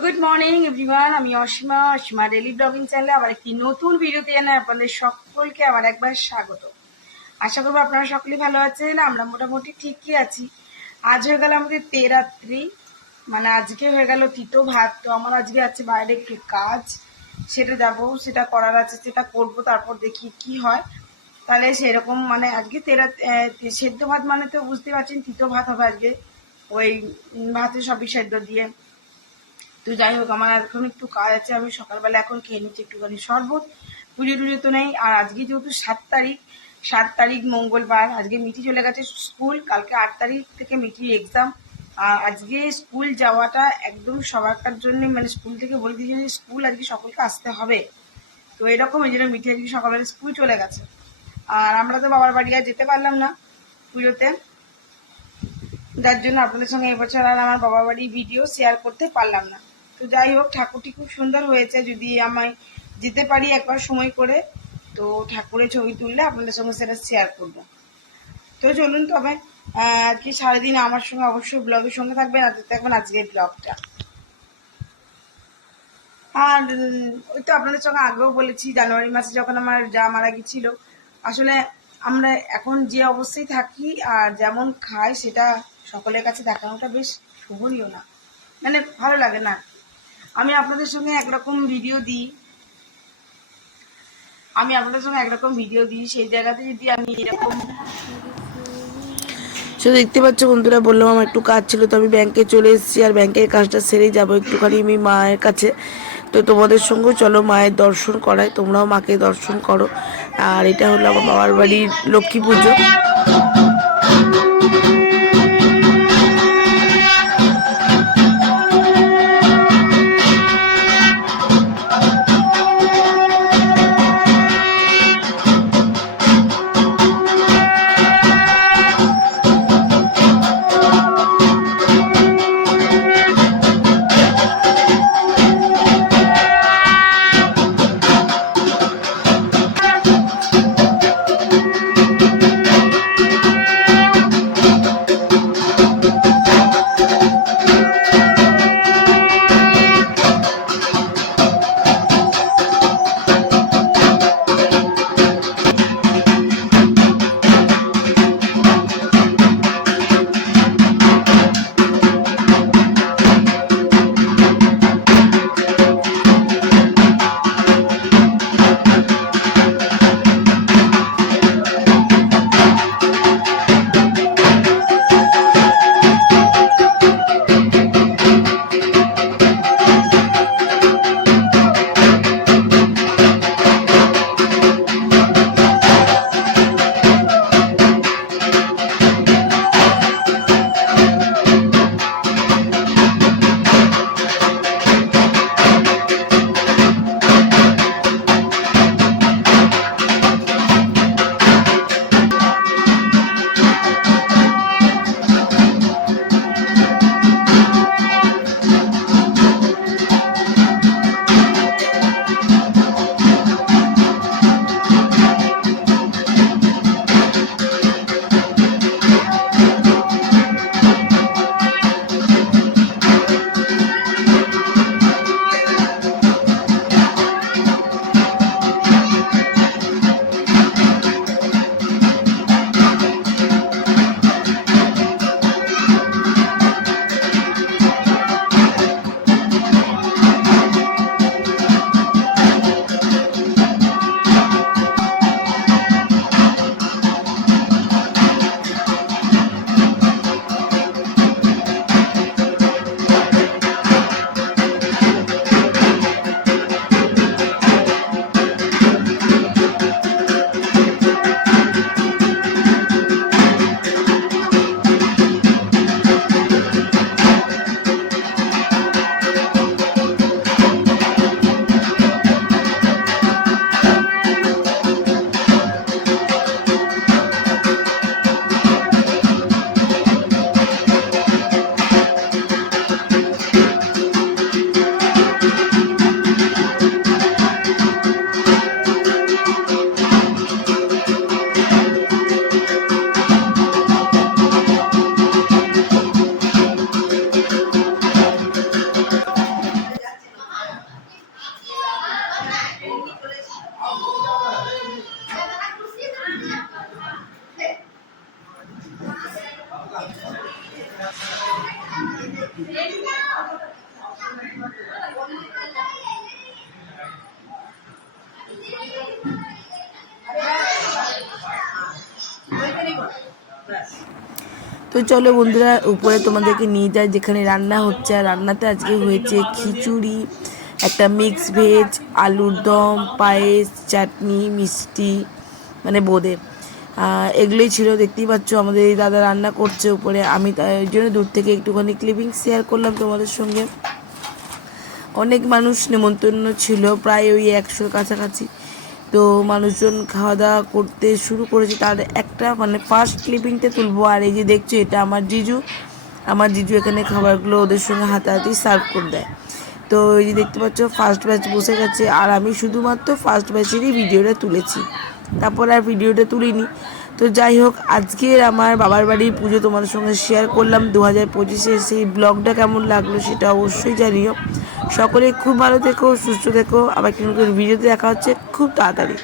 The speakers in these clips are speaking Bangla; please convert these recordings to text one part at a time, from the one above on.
গুড মর্নিং এভরিওয়ান আমি অসীমা অসীমা ডেলি ব্লগিং চ্যানেলে আবার একটি নতুন ভিডিওতে জানাই আপনাদের সকলকে আবার একবার স্বাগত। আশা করব আপনারা সকলেই ভালো আছেন, আমরা মোটামুটি ঠিকই আছি। আজ হয়ে গেল আমাদের তেরাত্রি মানে আজকে হয়ে গেল তিতো ভাত। তো আমার আজকে আছে বাইরে একটু কাজ, সেটা যাব, সেটা করার আছে, সেটা করব, তারপর দেখি কি হয়। তাহলে সেরকম মানে আজকে তেরা সেদ্ধ ভাত মানে তো বুঝতে পারছেন, তিতো ভাত হবে আজকে। ওই উম, ভাতের সবই সেদ্ধ দিয়ে। তো যাই হোক আমার এখন একটু কাজ আছে আমি সকালবেলা এখন খেয়ে নিচ্ছি একটুখানি শরবত। পুজো টুজো তো নেই আর আজকে যেহেতু সাত তারিখ সাত তারিখ মঙ্গলবার আজকে মিটি চলে গেছে স্কুল কালকে আট তারিখ থেকে মিটির এক্সাম আর আজকে স্কুল যাওয়াটা একদম সবারকার জন্য মানে স্কুল থেকে বলে দিয়েছে যে স্কুল আজকে সকলকে আসতে হবে। তো এরকম এই জন্য মিঠি আজকে সকালবেলা স্কুল চলে গেছে। আর আমরা তো বাবার বাড়ি আর যেতে পারলাম না পুজোতে। যার জন্য আপনাদের সঙ্গে এবছর আর আমার বাবা বাড়ির ভিডিও শেয়ার করতে পারলাম না। তো যাই হোক, ঠাকুরটি খুব সুন্দর হয়েছে। যদি আমায় যেতে পারি একবার সময় করে, তো ঠাকুরের ছবি তুললে আপনাদের সঙ্গে সেটা শেয়ার করব। তো চলুন তবে আজকে সারাদিন আমার সঙ্গে অবশ্যই ব্লগের সঙ্গে থাকবেন। দেখতে থাকবেন আজকের ব্লগটা আর, ওই তো আপনাদের সঙ্গে আগেও বলেছি, জানুয়ারি মাসে যখন আমার যা মারা গেছিল, আসলে আমরা এখন যে অবস্থায় থাকি আর যেমন খাই, সেটা সকলের কাছে দেখানোটা বেশ শোভনীয় না। মানে ভালো লাগে না। আমি আপনাদের সঙ্গে একরকম ভিডিও দিই। আমি আপনাদের সঙ্গে একরকম ভিডিও দিই। সেই জায়গাতে যদি আমি এরকম সে দেখতে পাচ্ছ বন্ধুরা, বললাম আমার একটু কাজ ছিল, তো আমি ব্যাংকে চলে এসেছি আর ব্যাংকের কাজটা সেরেই যাব। একটুখানি আমি মায়ের কাছে। তো তোমাদের সঙ্গেও চলো, মায়ের দর্শন করাই। তোমরাও মাকে দর্শন করো। আর এটা হলো আমার বাবার বাড়ির লক্ষ্মী পুজো। তো চলো বন্ধুরা, উপরে তোমাদেরকে নিয়ে যায় যেখানে রান্না হচ্ছে। আর রান্নাতে আজকে হয়েছে খিচুড়ি, একটা মিক্স ভেজ আলুর দম, পায়েস, চাটনি, মিষ্টি মানে বোদে। এগুলোই ছিল। দেখতেই পাচ্ছ, আমাদের এই দাদা রান্না করছে উপরে। আমি তাই জন্য দূর থেকে একটুখানি ক্লিপিং শেয়ার করলাম তোমাদের সঙ্গে। অনেক মানুষ নেমন্তন্ন ছিল, প্রায় ওই একশোর কাছাকাছি। তো মানুষজন খাওয়া দাওয়া করতে শুরু করেছে। তার একটা মানে ফার্স্ট ক্লিপিংটা তুলবো। আর এই যে দেখছ, এটা আমার জিজু। আমার জিজু এখানে খাবারগুলো ওদের সঙ্গে হাতাহাতি সার্ভ করে দেয়। তো এই যে দেখতে পাচ্ছ ফার্স্ট ব্যাচ বসে গেছে। আর আমি শুধুমাত্র ফার্স্ট ব্যাচেরই ভিডিওটা তুলেছি। তারপর আর ভিডিওটা তুলিনি। তো যাই হোক আজকের আমার বাবার বাড়ির পুজো তোমাদের সঙ্গে শেয়ার করলাম। দু হাজার পঁচিশে সেই ব্লগটা কেমন লাগল সেটা অবশ্যই জানিও। সকলে খুব ভালো থেকো, সুস্থ থেকো। আবার কিন্তু ভিডিওতে দেখা হচ্ছে। খুব তাড়াতাড়ি।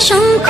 胸口